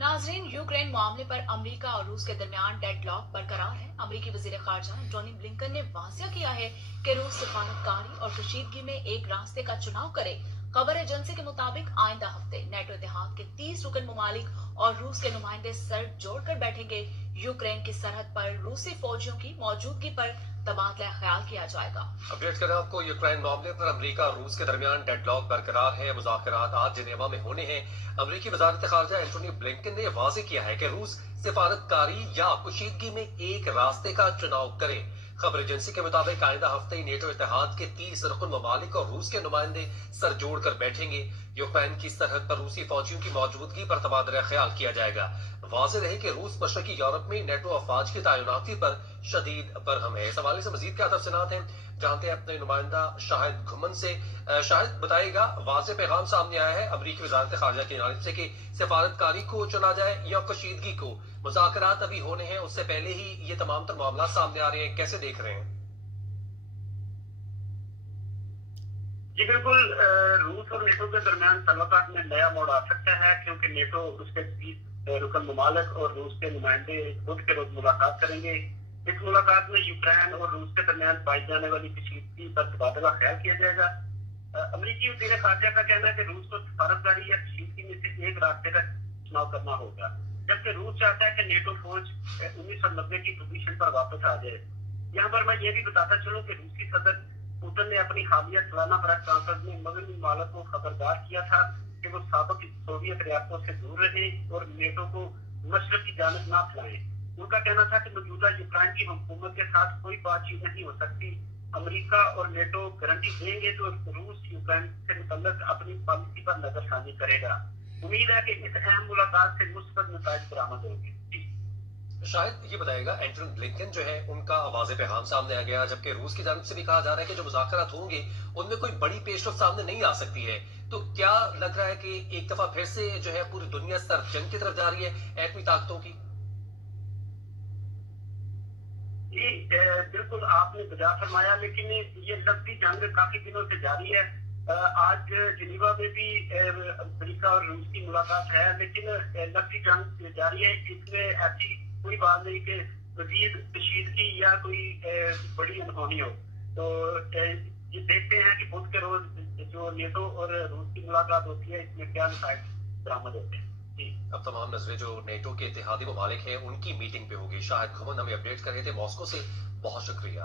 नाजरीन, यूक्रेन मामले पर अमेरिका और रूस के दरमियान डेडलॉक बरकरार है। अमेरिकी वजीर खारजा एंटोनी ब्लिंकन ने वाज़ेह किया है कि रूस सिफारतकारी और कशीदगी में एक रास्ते का चुनाव करे। खबर एजेंसी के मुताबिक आइंदा हफ्ते नेटो इत्तेहाद के 30 रुकन ममालिक और रूस के नुमाइंदे सर जोड़कर बैठेंगे। यूक्रेन की सरहद पर रूसी फौजियों की मौजूदगी पर तबादला ख्याल किया जाएगा। अपडेट करें आपको, यूक्रेन मामले पर अमेरिका और रूस के दरमियान डेडलॉक बरकरार है। मुज़ाकरात आज जिनेवा में होने हैं। अमेरिकी वज़ारत खारजा एंटोनी ब्लिंकन ने वाज़ेह किया है कि रूस सिफारतकारी या कुशीदगी में एक रास्ते का चुनाव करे। खबर एजेंसी के मुताबिक आइंदा हफ्ते ही नेटो इत्तेहाद के 30 रुकन ममालिक और रूस के नुमाइंदे सर जोड़कर बैठेंगे। यूक्रेन की सरहद पर रूसी फौजियों की मौजूदगी पर तबादला ख्याल किया जाएगा। वाज़ेह रहे कि रूस मशरकी यूरोप में नेटो अफवाज की तैनाती पर शदीद बरहम है। इस हवाले से मजीद क्या तफसीलात हैं जानते हैं अपने नुमाइंदा शाहिद घुमन से। शाहिद, बताइएगा, वाज़ेह पैगाम सामने आया है अमेरिकी वज़ारत खारजा की जानिब से कि सिफारतकारी को चुना जाए या कशीदगी को। मुज़ाकरात अभी होने हैं, उससे पहले ही ये तमाम तर मामला सामने आ रहे हैं, कैसे देख रहे हैं? जी बिल्कुल, रूस और नेटो के दरमियान तल्लुकात में नया मोड़ आ सकता है, क्योंकि नेटो उसके 30 रुकन ममालिक और रूस के नुमाइंदे बुध के रोज मुलाकात करेंगे। इस मुलाकात में यूक्रेन और रूस के दरमियान पाई जाने वाली कशीदगी पर तबादला ख्याल किया जाएगा। अमेरिकी वज़ीर खारजा का कहना है कि रूस को सिफारतकारी या कशीदगी में से एक रास्ते का चुनाव करना होगा, जबकि रूस चाहता है कि नेटो फौज 1990 की पोजीशन पर वापस आ जाए। यहाँ पर मैं ये भी बताता चलूं कि रूसी सदर पुतिन ने अपनी हालिया सालाना प्रेस कॉन्फ्रेंस में मगरबी मुमालिक को खबरदार किया था कि वो साबिक सोवियत रियासतों से दूर रहे और नेटो को मशरक की जानिब ना फैलाएं। उनका कहना था कि मौजूदा यूक्रेन की हुकूमत के साथ कोई बातचीत नहीं हो सकती। अमेरिका और नेटो गारंटी देंगे तो रूस यूक्रेन से मुतल्लिक अपनी पॉलिसी पर नजरसानी करेगा। उम्मीद है कि इस अहम मुलाकात से मुस्बत नतीजे बरामद होंगे। शायद ये बताएगा, एंटोनी ब्लिंकन जो है उनका वाज़ेह पैगाम सामने आ गया, जबकि रूस की जानिब से भी कहा जा रहा है कि जो मुज़ाकरात होंगे उनमें कोई बड़ी पेशरफ सामने नहीं आ सकती है। तो क्या लग रहा है कि एक दफा फिर से जो है पूरी दुनिया इस तरफ जंग की तरफ जा रही है एटमी ताकतों की? बिल्कुल आपने बजा फरमाया, लेकिन ये लफ्ज़ी जंग काफी दिनों से जारी है। आज जिनेवा में भी अमेरिका और रूस की मुलाकात है, लेकिन लफ्ज़ी जंग जारी है। इसमें ऐसी कोई बात नहीं कि मजीद कशीदगी या कोई बड़ी अनहोनी हो। तो ये देखते हैं कि बुध के रोज जो नेटो और रूस की मुलाकात होती है, इसमें क्या नतीजे बरामद होते हैं। अब तमाम नजरें जो नेटो के इत्तेहादी ममालिक हैं उनकी मीटिंग पे होगी। शाहिद घुमन हमें अपडेट कर रहे थे मॉस्को से, बहुत शुक्रिया।